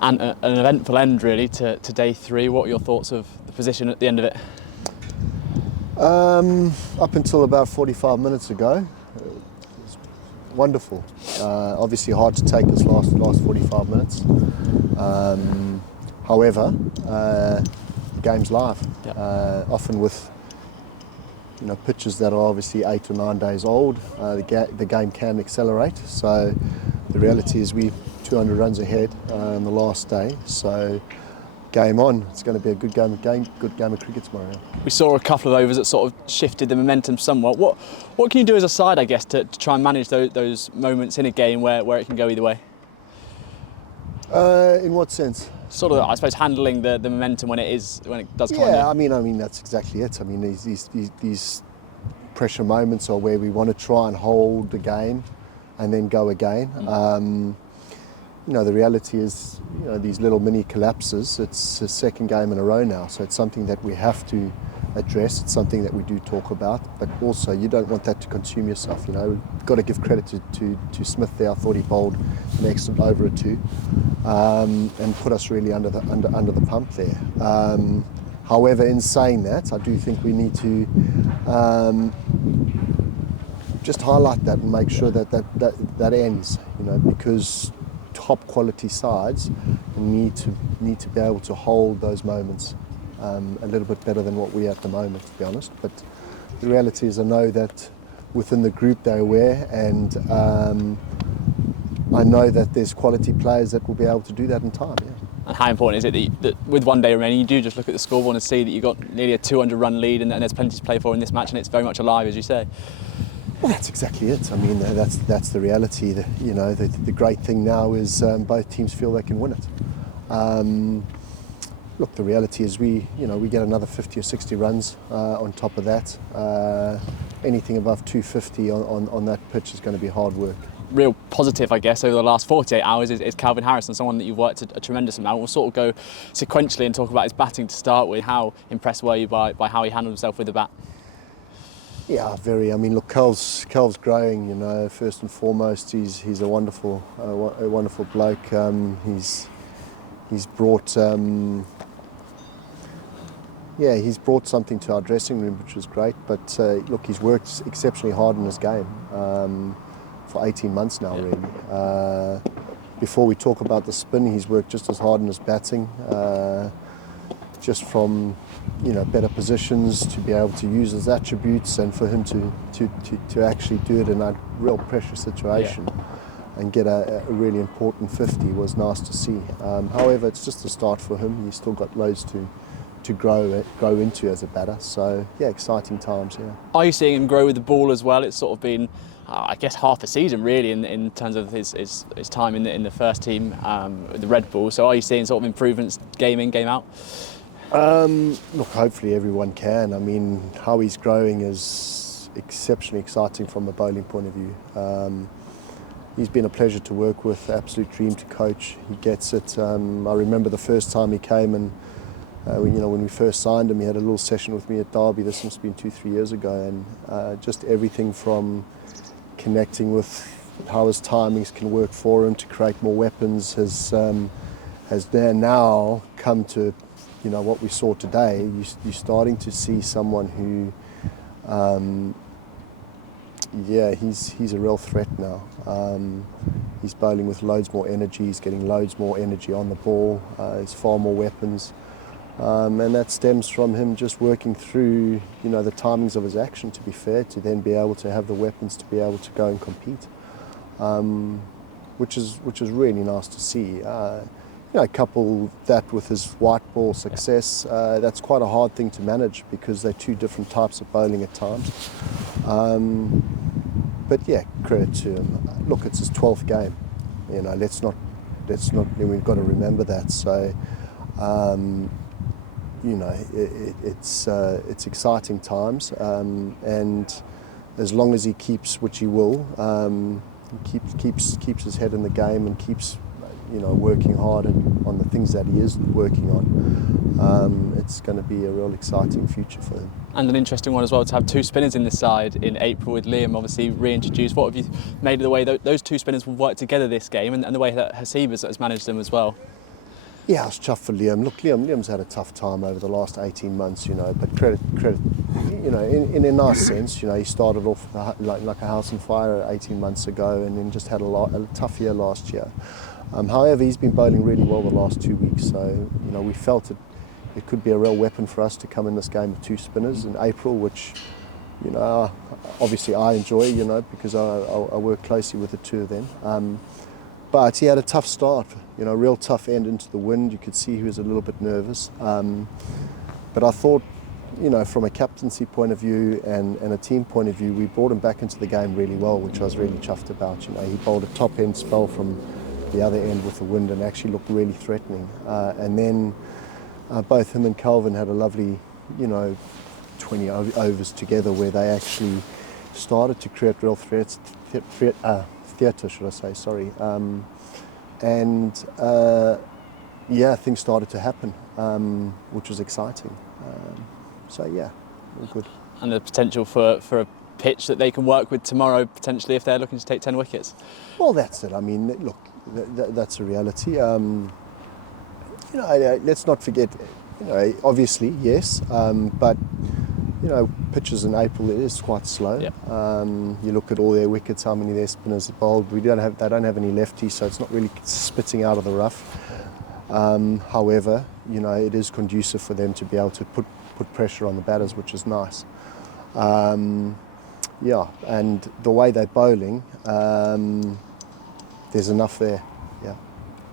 And an eventful end really to day 3. What are your thoughts of the position at the end of it? Up until about 45 minutes ago, it was wonderful. Obviously hard to take this last 45 minutes. However, the game's live. Yeah. Often with pitches that are obviously 8 or 9 days old, the game can accelerate. So the reality is we're 200 runs ahead on the last day. So game on. It's going to be a good game of cricket tomorrow. We saw a couple of overs that sort of shifted the momentum somewhat. What can you do as a side, I guess, to try and manage those moments in a game where it can go either way? In what sense? Sort of, I suppose, handling the momentum when it does come on. Yeah, I mean that's exactly it. I mean these pressure moments are where we want to try and hold the game and then go again. The reality is, these little mini collapses, it's a second game in a row now, so it's something that we have to address. It's something that we do talk about, but also you don't want that to consume yourself. You've got to give credit to Smith there. I thought he bowled an excellent over or 2 and put us really under the pump there. However, in saying that, I do think we need to just highlight that and make sure that ends, because top quality sides need to be able to hold those moments a little bit better than what we are at the moment, to be honest. But the reality is I know that within the group they're aware, and I know that there's quality players that will be able to do that in time. Yeah. And how important is it that with 1 day remaining, you do just look at the scoreboard and see that you've got nearly a 200-run lead and there's plenty to play for in this match, and it's very much alive, as you say? Well, that's exactly it. I mean, that's the reality. The great thing now is both teams feel they can win it. Look, the reality is we get another 50 or 60 runs on top of that. Anything above 250 on that pitch is going to be hard work. Real positive, I guess, over the last 48 hours is Calvin Harrison, someone that you've worked a tremendous amount. We'll sort of go sequentially and talk about his batting to start with. How impressed were you by how he handled himself with the bat? Yeah, very. I mean, look, Cal's growing. First and foremost, he's a wonderful bloke. He's brought he's brought something to our dressing room, which was great. But look, he's worked exceptionally hard in his game for 18 months now, really. Before we talk about the spin, he's worked just as hard in his batting. Just from better positions to be able to use his attributes, and for him to actually do it in a real pressure situation and get a really important 50 was nice to see. However, it's just a start for him. He's still got loads to grow into as a batter. So yeah, exciting times. Yeah. Are you seeing him grow with the ball as well? It's sort of been, I guess, half a season really in terms of his time in the first team, the Red Bull. So are you seeing sort of improvements game in, game out? Look, hopefully everyone can. I mean, how he's growing is exceptionally exciting from a bowling point of view. He's been a pleasure to work with, absolute dream to coach. He gets it. I remember the first time he came, and when we first signed him, he had a little session with me at Derby. This must have been 2-3 years ago, and just everything from connecting with how his timings can work for him to create more weapons has there now come to what we saw today. You're starting to see someone who he's a real threat now. He's bowling with loads more energy, he's getting loads more energy on the ball, there's far more weapons, and that stems from him just working through the timings of his action, to be fair, to then be able to have the weapons to be able to go and compete, which is really nice to see. Couple that with his white ball success, that's quite a hard thing to manage because they're two different types of bowling at times. But yeah, credit to him. Look, it's his 12th game. Let's not. We've got to remember that. So, it's exciting times, and as long as he keeps, which he will, keeps his head in the game and keeps working hard on the things that he is working on, it's going to be a real exciting future for him. And an interesting one as well to have 2 spinners in this side in April, with Liam obviously reintroduced. What have you made of the way those 2 spinners will work together this game, and the way that Hasib has managed them as well? Yeah, I was chuffed for Liam. Look, Liam's had a tough time over the last 18 months, but credit, in a nice sense, he started off like a house on fire 18 months ago and then just had a tough year last year. However, he's been bowling really well the last 2 weeks, so, we felt it could be a real weapon for us to come in this game with 2 spinners in April, which, obviously I enjoy, because I work closely with the 2 of them. But he had a tough start, real tough end into the wind. You could see he was a little bit nervous. But I thought, from a captaincy point of view and a team point of view, we brought him back into the game really well, which I was really chuffed about. He bowled a top end spell from the other end with the wind and actually looked really threatening. And then both him and Calvin had a lovely, 20 overs together where they actually started to create real theatre, should I say, sorry. Things started to happen, which was exciting. So yeah, all good. And the potential for a pitch that they can work with tomorrow, potentially, if they're looking to take 10 wickets? Well, that's it. I mean, look, that's a reality. Let's not forget, obviously, yes, but pitches in April, it is quite slow. Yep. You look at all their wickets, how many of their spinners have bowled. They don't have any lefties, so it's not really spitting out of the rough. However, it is conducive for them to be able to put pressure on the batters, which is nice. And the way they're bowling, there's enough there.